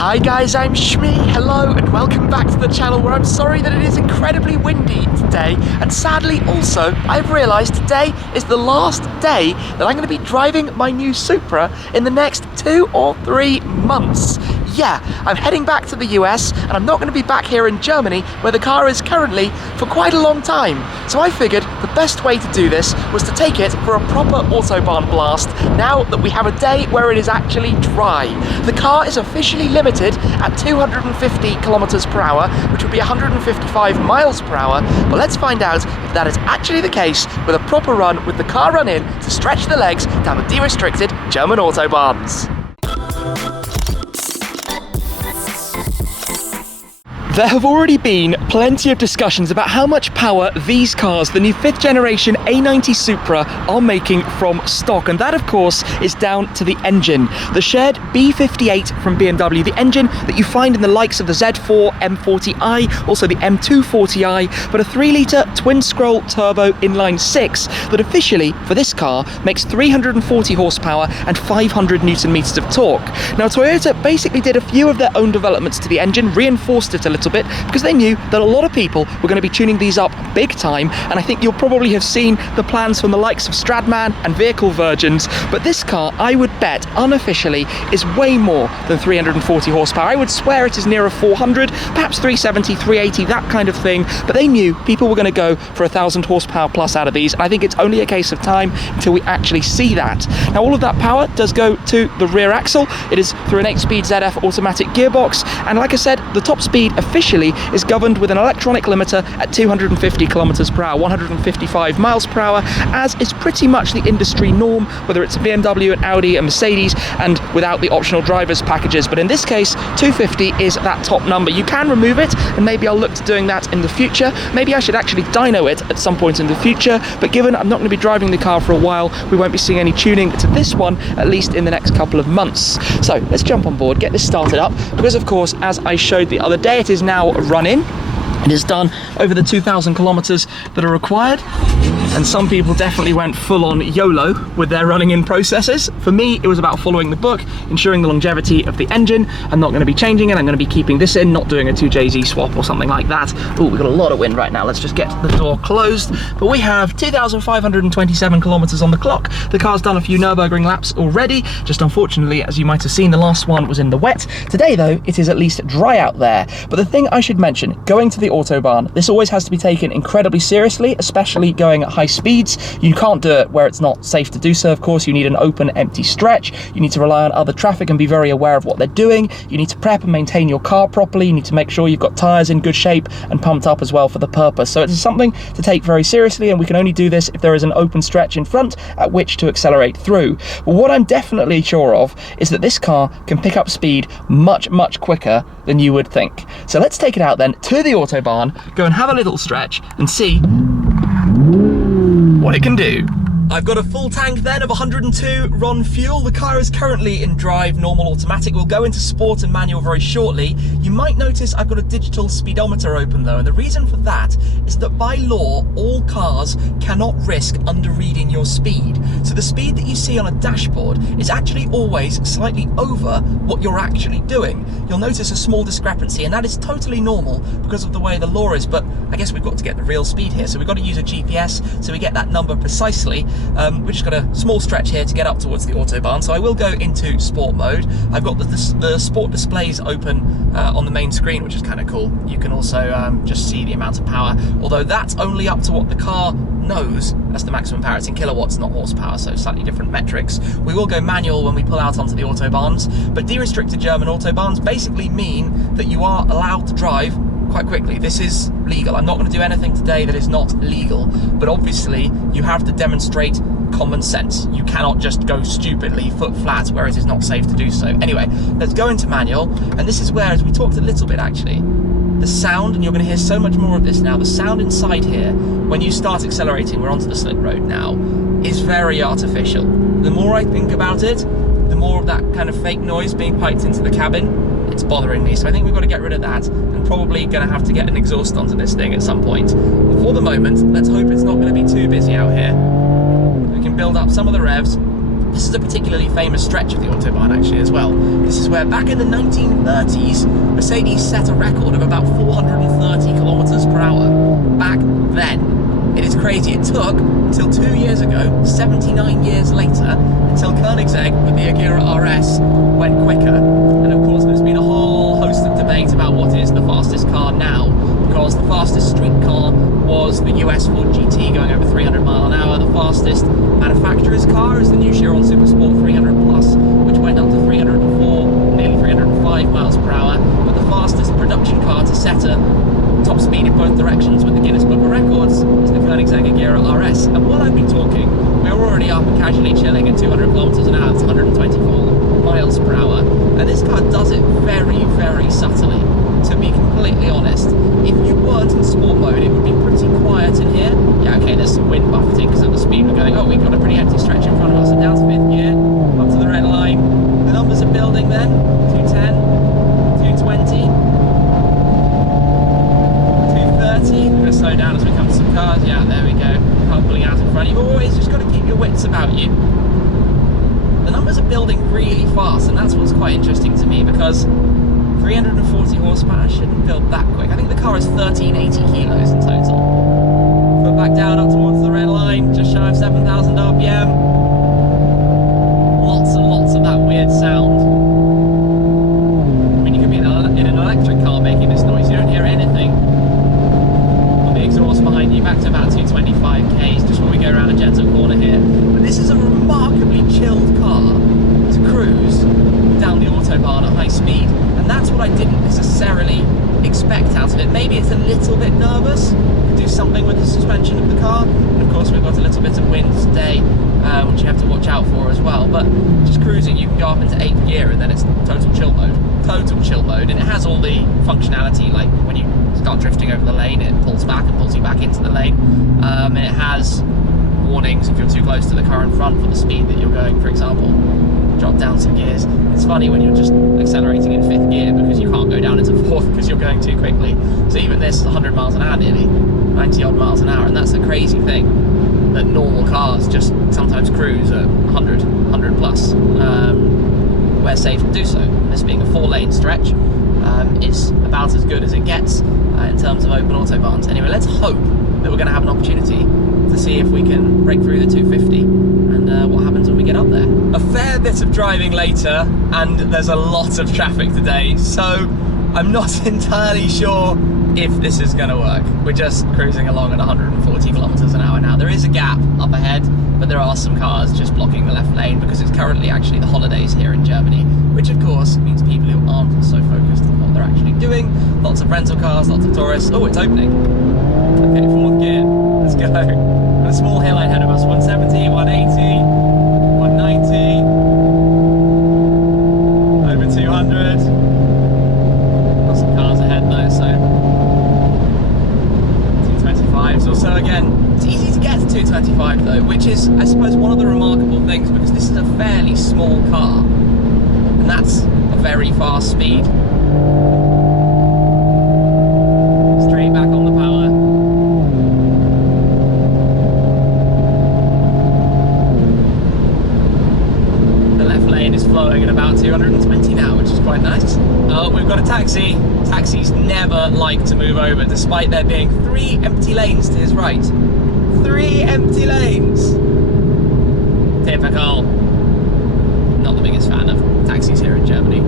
Hi guys, I'm Shmi, hello and welcome back to the channel where I'm sorry that it is incredibly windy today, and sadly also I've realised today is the last day that I'm going to be driving my new Supra in the next 2 or 3 months. Yeah, I'm heading back to the US and I'm not going to be back here in Germany where the car is currently for quite a long time. So I figured the best way to do this was to take it for a proper Autobahn blast now that we have a day where it is actually dry. The car is officially limited at 250 kilometers per hour, which would be 155 miles per hour, but let's find out if that is actually the case with a proper run with the car run in to stretch the legs down the derestricted German Autobahns. There have already been plenty of discussions about how much power these cars, the new 5th generation A90 Supra, are making from stock, and that of course is down to the engine. The shared B58 from BMW, the engine that you find in the likes of the Z4 M40i, also the M240i, but a 3-litre twin-scroll turbo inline 6 that officially, for this car, makes 340 horsepower and 500 Newton meters of torque. Now Toyota basically did a few of their own developments to the engine, reinforced it a little bit because they knew that a lot of people were going to be tuning these up big time, and I think you'll probably have seen the plans from the likes of Stradman and Vehicle Virgins, but this car, I would bet unofficially, is way more than 340 horsepower. I would swear it is nearer 400, perhaps 370, 380, that kind of thing, but they knew people were going to go for 1,000 horsepower plus out of these, and I think it's only a case of time until we actually see that. Now all of that power does go to the rear axle. It is through an 8-speed ZF automatic gearbox, and like I said, the top speed officially is governed with an electronic limiter at 250 kilometers per hour, 155 miles per hour, as is pretty much the industry norm, whether it's a BMW, an Audi, a Mercedes, and without the optional drivers packages. But in this case, 250 is that top number. You can remove it, and maybe I'll look to doing that in the future. Maybe I should actually dyno it at some point in the future, but given I'm not going to be driving the car for a while, we won't be seeing any tuning to this one, at least in the next couple of months. So let's jump on board, get this started up, because of course, as I showed the other day, it is now run-in. It is done over the 2,000 kilometers that are required, and some people definitely went full-on YOLO with their running-in processes. For me, it was about following the book, ensuring the longevity of the engine. I'm not going to be changing it. I'm going to be keeping this in, not doing a 2JZ swap or something like that. Oh, we've got a lot of wind right now. Let's just get the door closed. But we have 2,527 kilometers on the clock. The car's done a few Nurburgring laps already. Just unfortunately, as you might have seen, the last one was in the wet. Today, though, it is at least dry out there. But the thing I should mention, going to the Autobahn, this always has to be taken incredibly seriously, especially going at high speeds. You can't do it where it's not safe to do so, of course. You need an open, empty stretch. You need to rely on other traffic and be very aware of what they're doing. You need to prep and maintain your car properly. You need to make sure you've got tyres in good shape and pumped up as well for the purpose. So it's something to take very seriously, and we can only do this if there is an open stretch in front at which to accelerate through. But what I'm definitely sure of is that this car can pick up speed much, much quicker than you would think. So let's take it out then to the Autobahn, go and have a little stretch and see what it can do. I've got a full tank then of 102 RON fuel. The car is currently in drive, normal automatic. We'll go into sport and manual very shortly. You might notice I've got a digital speedometer open though, and the reason for that is that by law, all cars cannot risk under-reading your speed. So the speed that you see on a dashboard is actually always slightly over what you're actually doing. You'll notice a small discrepancy, and that is totally normal because of the way the law is, but I guess we've got to get the real speed here. So we've got to use a GPS so we get that number precisely. We've just got a small stretch here to get up towards the Autobahn, so I will go into sport mode. I've got the sport displays open on the main screen, which is kind of cool. You can also just see the amount of power, although that's only up to what the car knows as the maximum power. It's in kilowatts, not horsepower, so slightly different metrics. We will go manual when we pull out onto the Autobahns, but derestricted German Autobahns basically mean that you are allowed to drive quite quickly. This is legal. I'm not going to do anything today that is not legal, but obviously you have to demonstrate common sense. You cannot just go stupidly foot flat where it is not safe to do so. Anyway, let's go into manual, and this is where, as we talked a little bit actually, the sound, and you're going to hear so much more of this now, the sound inside here when you start accelerating, we're onto the slick road now, is very artificial. The more I think about it, the more of that kind of fake noise being piped into the cabin, it's bothering me. So I think we've got to get rid of that, and probably going to have to get an exhaust onto this thing at some point. But for the moment, let's hope it's not going to be too busy out here. We can build up some of the revs This is a particularly famous stretch of the Autobahn actually as well. This is where back in the 1930s, Mercedes set a record of about 430 kilometers per hour. Back then. It is crazy. It took until 2 years ago, 79 years later, until Koenigsegg with the Agera RS went quicker. And of course there's been a whole host of debate about what is the fastest car now, because the fastest street car was the US Ford GT going over 300 mile an hour. The fastest manufacturer's car is the new Chiron Super Sport 300 Plus, which went up to 304, nearly 305 miles per hour. But the fastest production car to set a top speed in both directions with the Guinness Book of Records is the Koenigsegg Agera RS. And while I've been talking, we're already up and casually chilling at 200 kilometers an hour. It's 124 miles per hour. And this car does it very, very subtly. To be completely honest, if you weren't in sport mode, it would be pretty quiet in here. Yeah, okay, there's some wind buffeting because of the speed we're going. Oh, we've got a pretty empty stretch in front of us. So down to 5th gear, up to the red line. The numbers are building then. 210, 220. We're going to slow down as we come to some cars. Yeah, there we go. Car pulling out in front. You've always just got to keep your wits about you. The numbers are building really fast, and that's what's quite interesting to me, because 340 horsepower shouldn't build that quick. I think the car is 1380 kilos in total. Foot back down up towards the red line, just shy of 7,000 RPM. Lots and lots of that weird sound. I mean, you could be in an electric car making this noise. You don't hear anything. Exhaust behind you, back to about 225 k's just when we go around a gentle corner here. But this is a remarkably chilled car to cruise down the Autobahn at high speed, and that's what I didn't necessarily expect out of it. Maybe it's a little bit nervous, could do something with the suspension of the car, and of course we've got a little bit of wind today, which you have to watch out for as well. But just cruising, you can go up into 8th gear and then it's total chill mode, and it has all the functionality, like when you start drifting over the lane, it pulls back and pulls you back into the lane, and it has warnings if you're too close to the car in front for the speed that you're going, for example. Drop down some gears. It's funny when you're just accelerating in 5th gear because you can't go down into 4th because you're going too quickly. So even this is 100 miles an hour nearly, 90 odd miles an hour, and that's the crazy thing, that normal cars just sometimes cruise at 100 plus, where safe to do so. This being a 4-lane stretch, is about as good as it gets in terms of open autobahns. Anyway, let's hope that we're going to have an opportunity to see if we can break through the 250 and what happens when we get up there. A fair bit of driving later, and there's a lot of traffic today, so I'm not entirely sure if this is going to work. We're just cruising along at 140 kilometers an hour now. There is a gap up ahead, but there are some cars just blocking the left lane because it's currently actually the holidays here in Germany, which of course means people who aren't so focused on what they're actually doing. Lots of rental cars, lots of tourists. Oh, it's opening. Okay, 4th gear. Let's go. Got a small hill ahead of us. 170, 180, 190, over 200. Got some cars ahead though, so 225s or so again. It's easy to get to 225 though, which is, I suppose, one of the remarkable things, because this is a fairly small car, and that's a very fast speed. Straight back on the power. The left lane is flowing at about 220 now, which is quite nice. Oh, we've got a taxi. Taxis never like to move over, despite there being 3 empty lanes to his right. 3 empty lanes! Typical. Not the biggest fan of taxis here in Germany.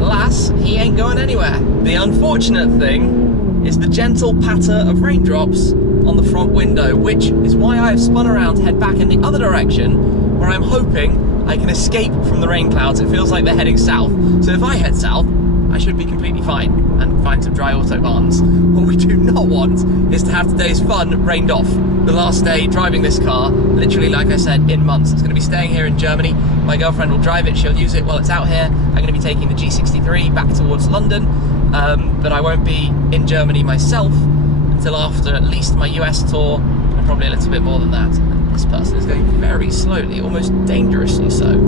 Alas, he ain't going anywhere. The unfortunate thing is the gentle patter of raindrops on the front window, which is why I have spun around to head back in the other direction, where I'm hoping I can escape from the rain clouds. It feels like they're heading south, so if I head south, I should be completely fine and find some dry autobahns. What we do not want is to have today's fun rained off. The last day driving this car, literally, like I said, in months. It's going to be staying here in Germany. My girlfriend will drive it, she'll use it while it's out here. I'm going to be taking the G63 back towards London, but I won't be in Germany myself until after at least my US tour, and probably a little bit more than that. And this person is going very slowly, almost dangerously so.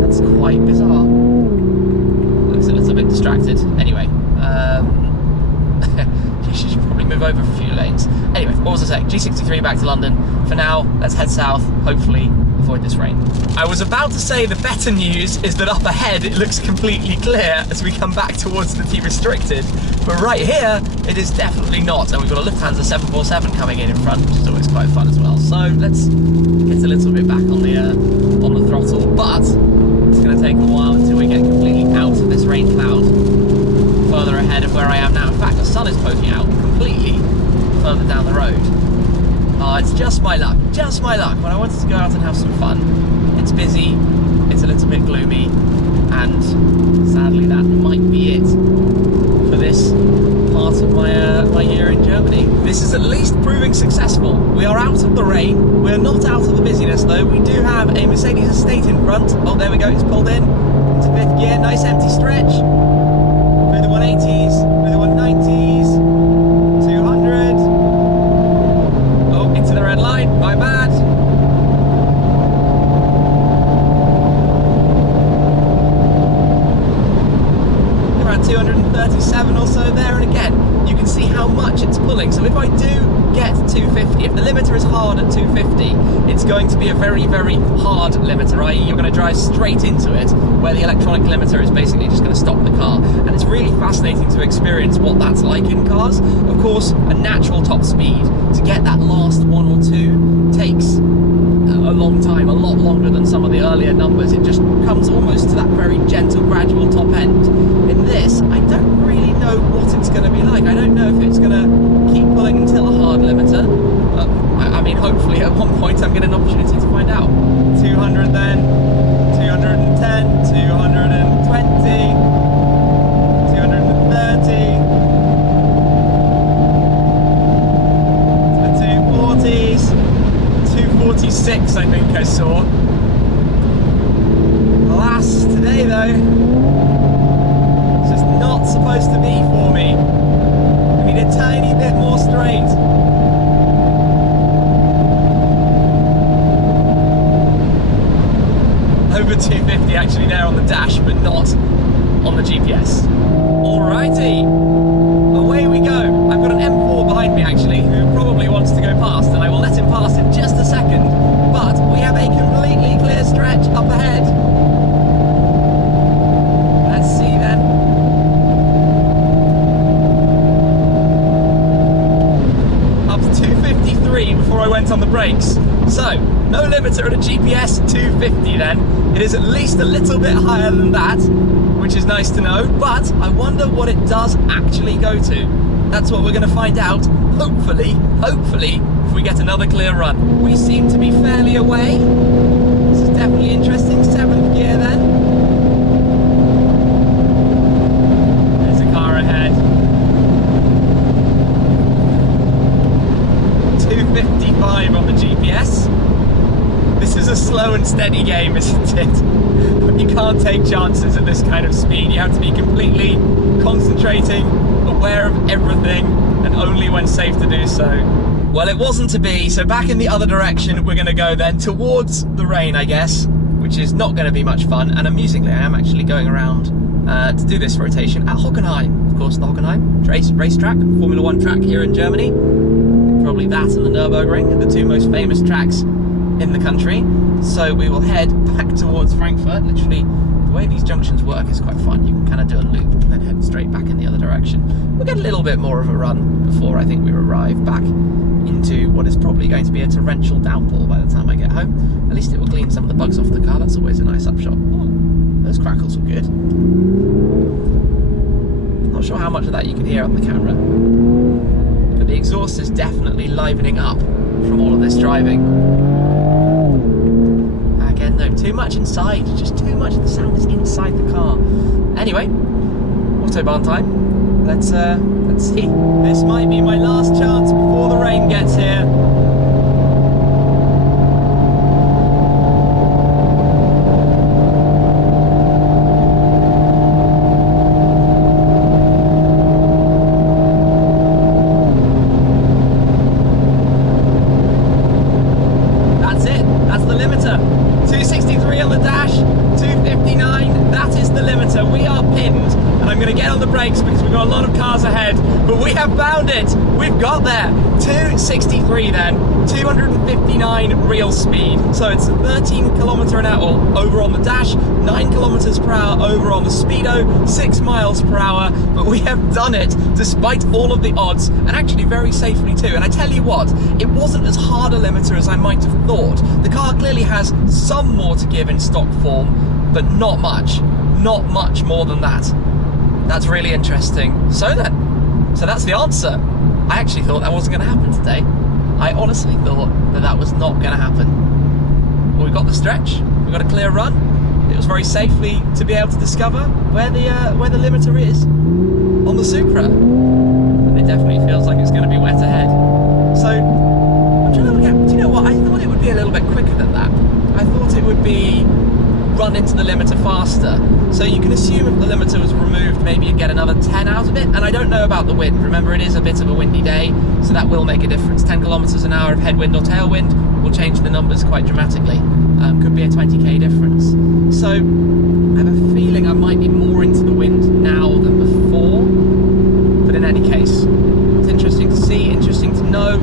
That's quite bizarre. Looks a little bit distracted. Anyway, she should probably move over a few lanes. Anyway, what was I saying? G63 back to London. For now, let's head south. Hopefully avoid this rain. I was about to say the better news is that up ahead it looks completely clear as we come back towards the derestricted, but right here it is definitely not, and we've got a Lufthansa 747 coming in front, which is always quite fun as well. So let's get a little bit back on the throttle, but it's going to take a while until we get completely out of this rain cloud, further ahead of where I am now. In fact, the sun is poking out completely further down the road. It's just my luck, but I wanted to go out and have some fun. It's busy, it's a little bit gloomy, and sadly that might be it for this part of my year in Germany. This is at least proving successful. We are out of the rain, we're not out of the busyness though. We do have a Mercedes estate in front. Oh, there we go, it's pulled in into fifth gear, nice empty stretch. Through the 180s, through the 190s, 200. Oh, into the red line, my bad. Around 237 or so there, and again, you can see how much it's pulling. So if I do get 250, if the limiter is hard at 250, it's going to be a very, very hard limiter, i.e. you're going to drive straight into it, where the electronic limiter is basically just going to stop the car. And it's really fascinating to experience what that's like in cars. Of course, a natural top speed, to get that last one or two takes a long time, a lot longer than some of the earlier numbers. It just comes almost to that very gentle, gradual top end. In this, I don't really know what it's going to be like. I don't know if it's going to keep pulling until a hard limiter. I mean, hopefully at one point I'm getting an opportunity to find out. 200 then, 210, 220, 230, to the 240s, 246 I think I saw. Alas, today though, it's just not supposed to be for me. I need a tiny bit more straight. Over 250 actually there on the dash, but not on the GPS. Alrighty, away we go. I've got an M4 behind me actually, who probably wants to go past, and I will let him pass in just a second. But we have a completely clear stretch up ahead. Let's see then. Up to 253 before I went on the brakes. So, no limiter at a GPS, 250 then. It is at least a little bit higher than that, which is nice to know, but I wonder what it does actually go to. That's what we're going to find out, hopefully, if we get another clear run. We seem to be fairly away. This is definitely interesting. 7th gear then. There's a car ahead. 255 on the GPS. This is a slow and steady game, isn't it? You can't take chances at this kind of speed. You have to be completely concentrating, aware of everything, and only when safe to do so. Well, it wasn't to be, so back in the other direction we're going to go then, towards the rain, I guess, which is not going to be much fun. And amusingly, I am actually going around to do this rotation at Hockenheim. Of course, the Hockenheim racetrack, Formula 1 track here in Germany. Probably that and the Nurburgring are the two most famous tracks in the country. So we will head back towards Frankfurt. Literally, the way these junctions work is quite fun. You can kind of do a loop and then head straight back in the other direction. We'll get a little bit more of a run before I think we arrive back into what is probably going to be a torrential downpour by the time I get home. At least it will clean some of the bugs off the car. That's always a nice upshot. Ooh, those crackles were good. Not sure how much of that you can hear on the camera, but the exhaust is definitely livening up from all of this driving. Again, no, too much inside, just too much of the sound is inside the car. Anyway, Autobahn time. Let's see. This might be my last chance before the rain gets here. That's it. That's the limiter. 263 on the dash, 259. That is the limiter. We are pinned, and I'm going going to get on the brakes because we've got a lot of cars ahead, but we have found it. We've got there. 263 then, 259 real speed. So it's 13 kilometer an hour over on the dash, 9 kilometers per hour over on the speedo, 6 miles per hour. But we have done it despite all of the odds, and actually very safely too. And I tell you what, it wasn't as hard a limiter as I might have thought. The car clearly has some more to give in stock form, but not much more than that. That's really interesting. So that's the answer. I actually thought that wasn't going to happen today. I honestly thought that was not going to happen. Well, we got the stretch, we got a clear run. It was very safely to be able to discover where the limiter is on the Supra. And it definitely feels like it's going to be wet ahead. So I'm trying to look at, do you know what? I thought it would be a little bit quicker than that. I thought it would be run into the limiter faster. So you can assume if the limiter was removed, maybe you'd get another 10 out of it. And I don't know about the wind. Remember, it is a bit of a windy day, so that will make a difference. 10 kilometers an hour of headwind or tailwind will change the numbers quite dramatically. Could be a 20k difference. So I have a feeling I might be more into the wind now than before. But in any case, it's interesting to see, interesting to know,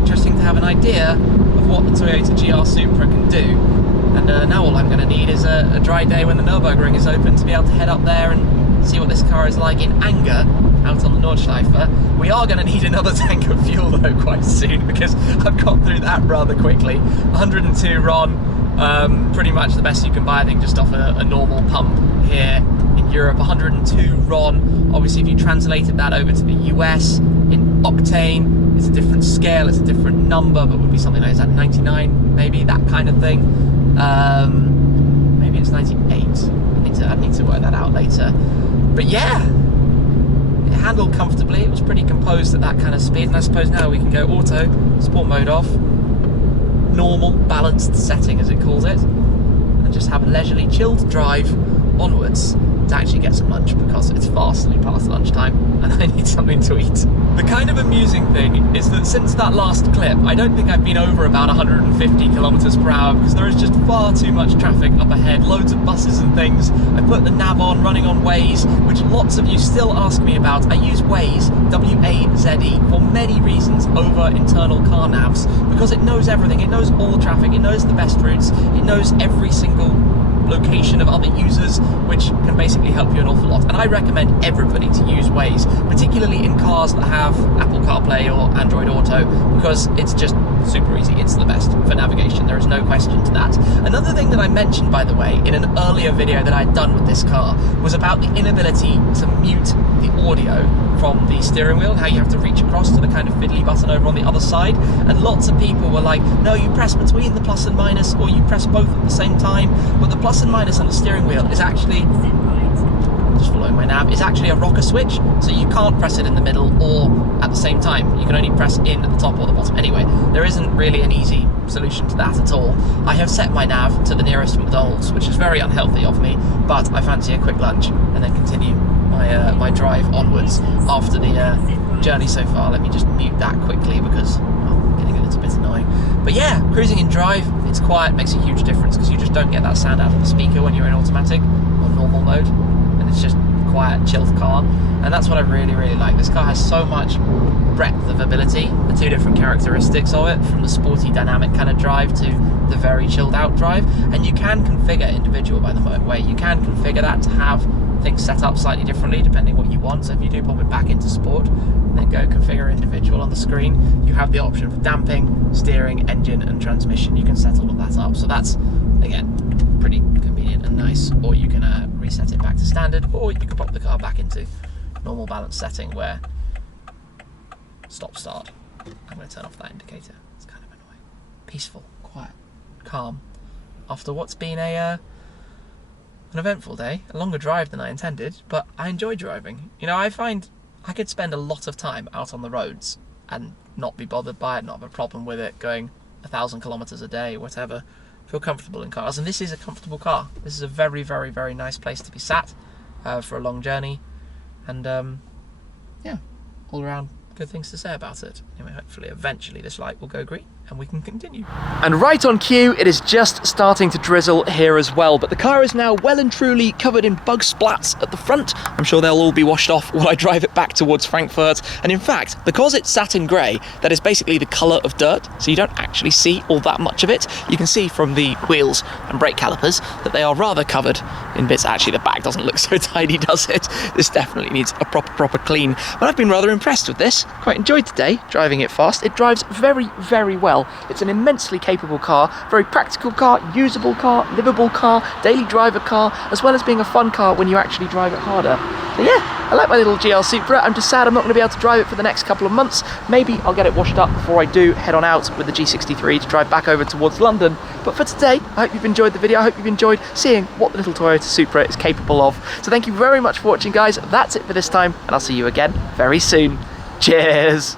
interesting to have an idea of what the Toyota GR Supra can do. And now all I'm going to need is a dry day when the Nurburgring is open to be able to head up there and see what this car is like in anger out on the Nordschleife. We are going to need another tank of fuel though quite soon, because I've gone through that rather quickly. 102 RON, pretty much the best you can buy, I think, just off a normal pump here in Europe. 102 RON. Obviously, if you translated that over to the US in octane, it's a different scale, it's a different number, but would be something like, is that 99, maybe, that kind of thing. Maybe it's 98. I need to work that out later. But yeah, it handled comfortably. It was pretty composed at that kind of speed. And I suppose now we can go auto, sport mode off, normal, balanced setting as it calls it, and just have a leisurely, chilled drive onwards to actually get some lunch, because it's vastly past lunchtime and I need something to eat. The kind of amusing thing is that since that last clip, I don't think I've been over about 150 kilometers per hour, because there is just far too much traffic up ahead, loads of buses and things. I put the nav on, running on Waze, which lots of you still ask me about. I use Waze, W-A-Z-E, for many reasons over internal car navs, because it knows everything. It knows all the traffic, it knows the best routes, it knows every single location of other users, which can basically help you an awful lot. And I recommend everybody to use Waze, particularly in cars that have Apple CarPlay or Android Auto, because it's just super easy. It's the best for navigation. There is no question to that. Another thing that I mentioned, by the way, in an earlier video that I'd done with this car, was about the inability to mute the audio from the steering wheel, and how you have to reach across to the kind of fiddly button over on the other side. And lots of people were like, no, you press between the plus and minus, or you press both at the same time. But the plus and minus on the steering wheel is actually, just following my nav, is actually a rocker switch, so you can't press it in the middle or at the same time. You can only press in at the top or the bottom. Anyway, there isn't really an easy solution to that at all. I have set my nav to the nearest McDonald's, which is very unhealthy of me, but I fancy a quick lunch and then continue my drive onwards after the journey so far. Let me just mute that quickly, because I'm getting a little bit annoying. But yeah, cruising in drive, it's quiet, makes a huge difference, because you just don't get that sound out of the speaker when you're in automatic or normal mode, and it's just quiet, chilled car. And that's what I really, really like. This car has so much breadth of ability, the two different characteristics of it, from the sporty, dynamic kind of drive to the very chilled out drive. And you can configure individual, by the way. You can configure that to have things set up slightly differently depending what you want. So if you do pop it back into sport and then go configure individual on the screen, you have the option for damping, steering, engine and transmission. You can set all of that up. So that's, again, pretty convenient and nice. Or you can reset it back to standard, or you can pop the car back into normal balance setting where stop start. I'm going to turn off that indicator. It's kind of annoying. Peaceful, quiet, calm, after what's been an eventful day, a longer drive than I intended, but I enjoy driving. You know, I find I could spend a lot of time out on the roads and not be bothered by it, not have a problem with it, going 1,000 kilometers a day, whatever. Feel comfortable in cars, and this is a comfortable car. This is a very, very, very nice place to be sat for a long journey, and yeah, all around good things to say about it. Anyway, hopefully eventually this light will go green and we can continue. And right on cue, it is just starting to drizzle here as well, but the car is now well and truly covered in bug splats at the front. I'm sure they'll all be washed off while I drive it back towards Frankfurt. And in fact, because it's satin grey, that is basically the colour of dirt, so you don't actually see all that much of it. You can see from the wheels and brake calipers that they are rather covered in bits. Actually, the back doesn't look so tidy, does it? This definitely needs a proper clean. But I've been rather impressed with this. Quite enjoyed today driving it fast. It drives very well. It's an immensely capable car, very practical car, usable car, livable car, daily driver car, as well as being a fun car when you actually drive it harder. So yeah, I like my little GR Supra. I'm just sad I'm not going to be able to drive it for the next couple of months. Maybe I'll get it washed up before I do head on out with the G63 to drive back over towards London. But for today, I hope you've enjoyed the video. I hope you've enjoyed seeing what the little Toyota Supra is capable of. So thank you very much for watching, guys. That's it for this time, and I'll see you again very soon. Cheers!